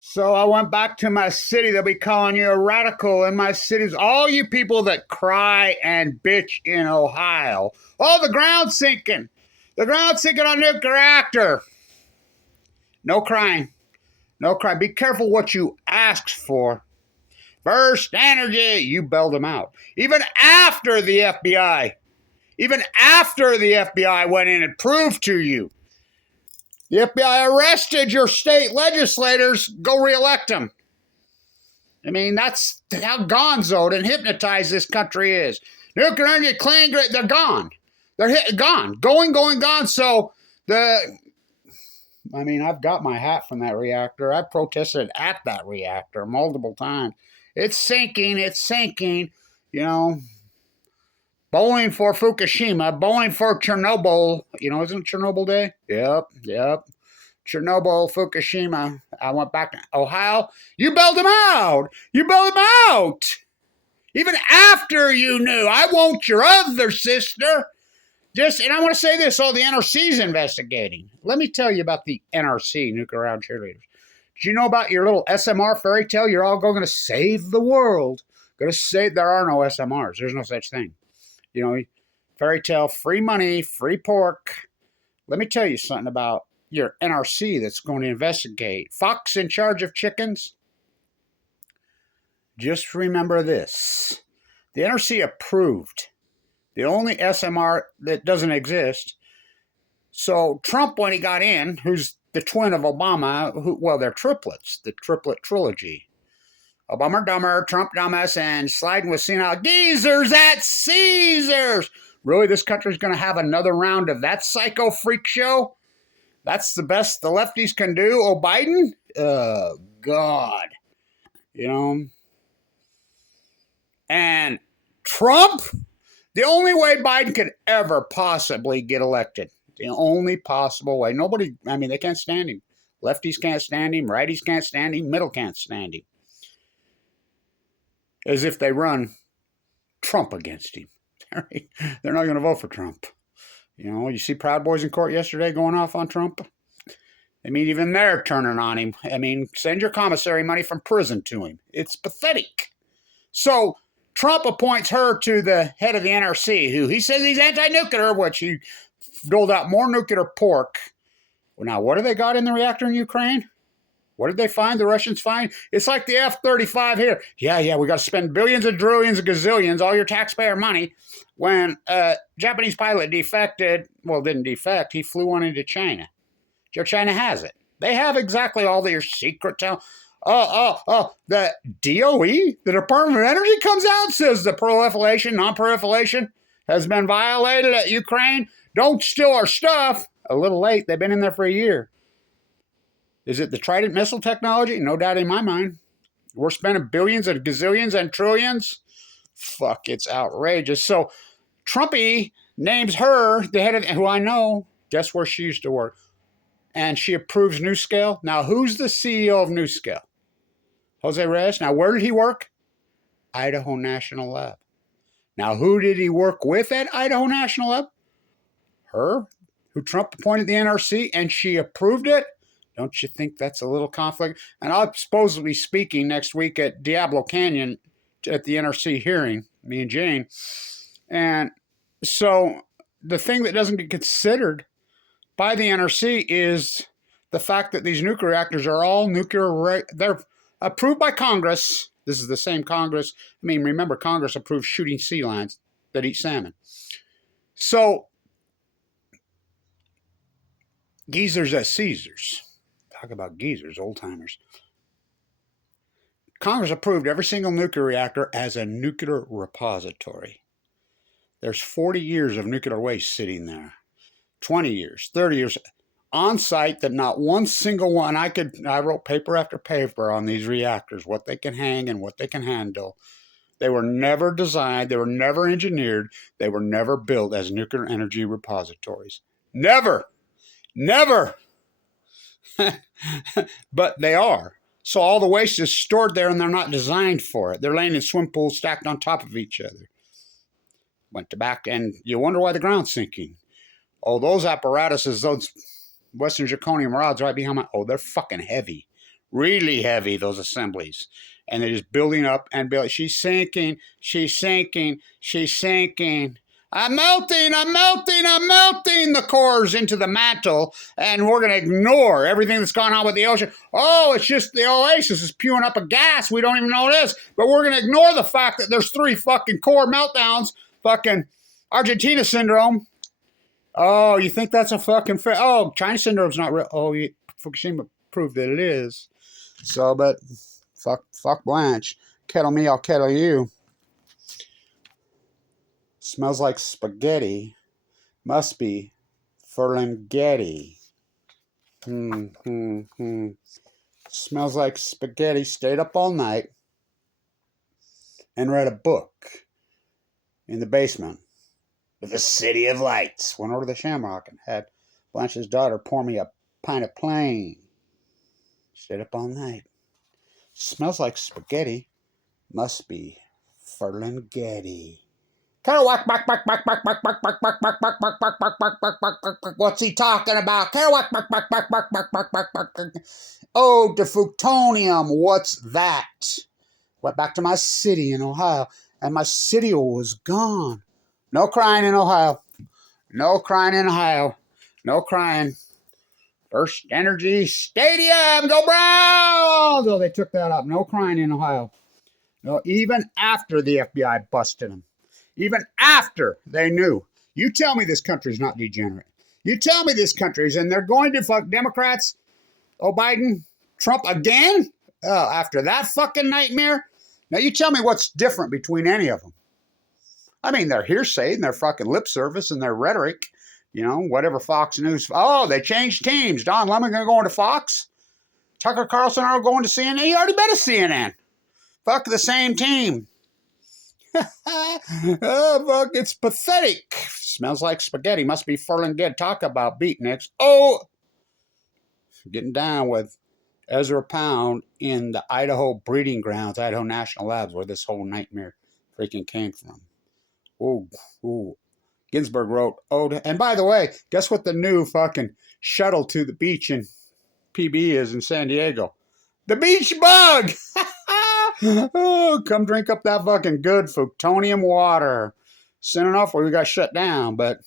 So I went back to my city. They'll be calling you a radical in my cities. All you people that cry and bitch in Ohio. Oh, the ground's sinking. The ground's sinking on nuclear reactor. No crying. No crying. Be careful what you ask for. First energy, you bailed them out. Even after the FBI went in and proved to you. The FBI arrested your state legislators. Go reelect them. I mean, that's how gonzoed and hypnotized this country is. Nuclear energy, clean, they're gone. They're gone. Gone. So I've got my hat from that reactor. I protested at that reactor multiple times. It's sinking. You know, bowling for Fukushima, bowling for Chernobyl. Isn't Chernobyl Day? Yep. Chernobyl, Fukushima. I went back to Ohio. You bailed them out. Even after you knew. I want your other sister. And I want to say this, the NRC is investigating. Let me tell you about the NRC, Nuclear Round Cheerleaders. Did you know about your little SMR fairy tale? You're all going to save the world. There are no SMRs. There's no such thing. Fairy tale, free money, free pork. Let me tell you something about your NRC that's going to investigate. Fox in charge of chickens? Just remember this. The NRC approved the only SMR that doesn't exist. So Trump, when he got in, who's the twin of Obama, they're triplets, the triplet trilogy. Obama dumber, Trump dumbass, and sliding with senile geezers at Caesars. Really, this country's going to have another round of that psycho freak show? That's the best the lefties can do. Oh, Biden? Oh, God. And Trump? The only way Biden could ever possibly get elected. The only possible way. They can't stand him. Lefties can't stand him. Righties can't stand him. Middle can't stand him. As if they run Trump against him. They're not going to vote for Trump. You see Proud Boys in court yesterday going off on Trump? Even they're turning on him. Send your commissary money from prison to him. It's pathetic. So Trump appoints her to the head of the NRC, who he says he's anti-nuclear, which he doled out more nuclear pork. Well, now, what do they got in the reactor in Ukraine? What did they find? The Russians find? It's like the F-35 here. Yeah, we got to spend billions and trillions and gazillions, all your taxpayer money. When a Japanese pilot didn't defect, he flew on into China. China has it. They have exactly all their secret the DOE, the Department of Energy, comes out and says the non-proliferation has been violated at Ukraine. Don't steal our stuff. A little late. They've been in there for a year. Is it the Trident missile technology? No doubt in my mind. We're spending billions and gazillions and trillions. Fuck, it's outrageous. So Trumpy names her the head of, who I know, guess where she used to work? And she approves NuScale. Now, who's the CEO of NuScale? Jose Reyes. Now, where did he work? Idaho National Lab. Now, who did he work with at Idaho National Lab? Her, who Trump appointed the NRC, and she approved it? Don't you think that's a little conflict? And I'll supposedly be speaking next week at Diablo Canyon at the NRC hearing, me and Jane. And so the thing that doesn't get considered by the NRC is the fact that these nuclear reactors are all they're approved by Congress. This is the same Congress. Remember, Congress approved shooting sea lions that eat salmon. So, geezers at Caesars. Talk about geezers, old timers. Congress approved every single nuclear reactor as a nuclear repository. There's 40 years of nuclear waste sitting there. 20 years, 30 years on site that not one single one, I wrote paper after paper on these reactors, what they can hang and what they can handle. They were never designed, they were never engineered, they were never built as nuclear energy repositories. Never. But they are. So all the waste is stored there and they're not designed for it. They're laying in swim pools stacked on top of each other. Went to back and you wonder why the ground's sinking. Oh, those apparatuses, those Western zirconium rods right behind they're fucking heavy. really heavy, those assemblies. And they're just building up and building. She's sinking, she's sinking, she's sinking. I'm melting, I'm melting, I'm melting the cores into the mantle, and we're going to ignore everything that's gone on with the ocean. Oh, it's just the oasis is spewing up a gas. We don't even know this, but we're going to ignore the fact that there's 3 fucking core meltdowns, fucking Argentina syndrome. Oh, you think that's a fucking oh, China syndrome's not real. Oh, Fukushima proved that it is. So, but fuck Blanche. Kettle me, I'll kettle you. Smells like spaghetti. Must be Ferlinghetti. Smells like spaghetti. Stayed up all night and read a book in the basement of the City of Lights. Went over to the Shamrock and had Blanche's daughter pour me a pint of plain. Stayed up all night. Smells like spaghetti. Must be Ferlinghetti. What's he talking about? Oh, the plutonium. What's that? Went back to my city in Ohio, and my city was gone. No crying in Ohio. No crying in Ohio. No crying. First Energy Stadium. Go Browns! Oh, they took that up. No crying in Ohio. No, even after the FBI busted them. Even after they knew. You tell me this country's not degenerate. You tell me this country's, and they're going to fuck Democrats, oh, Biden, Trump again? After that fucking nightmare? Now you tell me what's different between any of them. I mean, their hearsay and their fucking lip service and their rhetoric, you know, whatever Fox News. Oh, they changed teams. Don Lemon going to go into Fox? Tucker Carlson are going to CNN? He already been to CNN. Fuck the same team. Oh, fuck, it's pathetic. Smells like spaghetti. Must be Ferlinghetti. Talk about beatniks. Oh, getting down with Ezra Pound in the Idaho breeding grounds, Idaho National Labs, where this whole nightmare freaking came from. Ooh. Ginsburg wrote, oh, and by the way, guess what the new fucking shuttle to the beach in PB is in San Diego? The beach bug! Oh, come drink up that fucking good plutonium water. Soon enough, we got shut down, but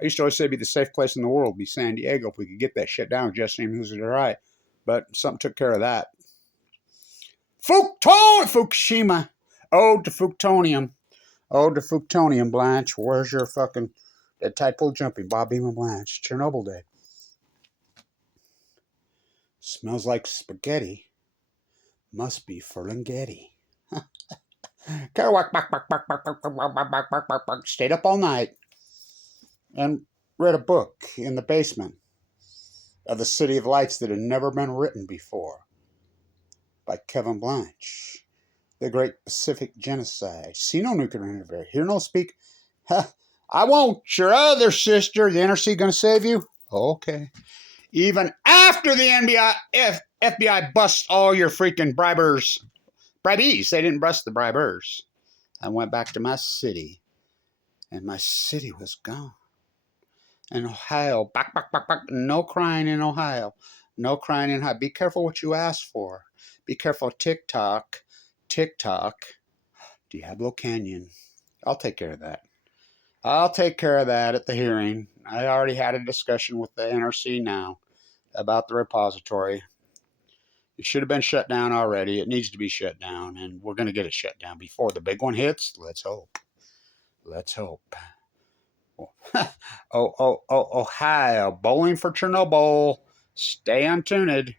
I used to always say it'd be the safe place in the world, be San Diego, if we could get that shit down. Just seemed who's it right. But something took care of that. Fukushima. Ode to plutonium. Ode to plutonium, Blanche. Where's your fucking that typo jumping? Bob Beam and Blanche. Chernobyl Day. Smells like spaghetti. Must be Ferlinghetti. Stayed up all night and read a book in the basement of the City of Lights that had never been written before by Kevin Blanche. The Great Pacific Genocide. See no nuclear interference. Hear no speak. I won't. Your other sister, the NRC, going to save you? Okay. Even after the FBI busts all your freaking bribees. They didn't bust the bribers. I went back to my city, and my city was gone. In Ohio, back. No crying in Ohio. No crying in Ohio. Be careful what you ask for. Be careful, TikTok. Diablo Canyon. I'll take care of that. I'll take care of that at the hearing. I already had a discussion with the NRC now about the repository. It should have been shut down already. It needs to be shut down, and we're going to get it shut down before the big one hits. Let's hope. Ohio, bowling for Chernobyl. Stay untuned.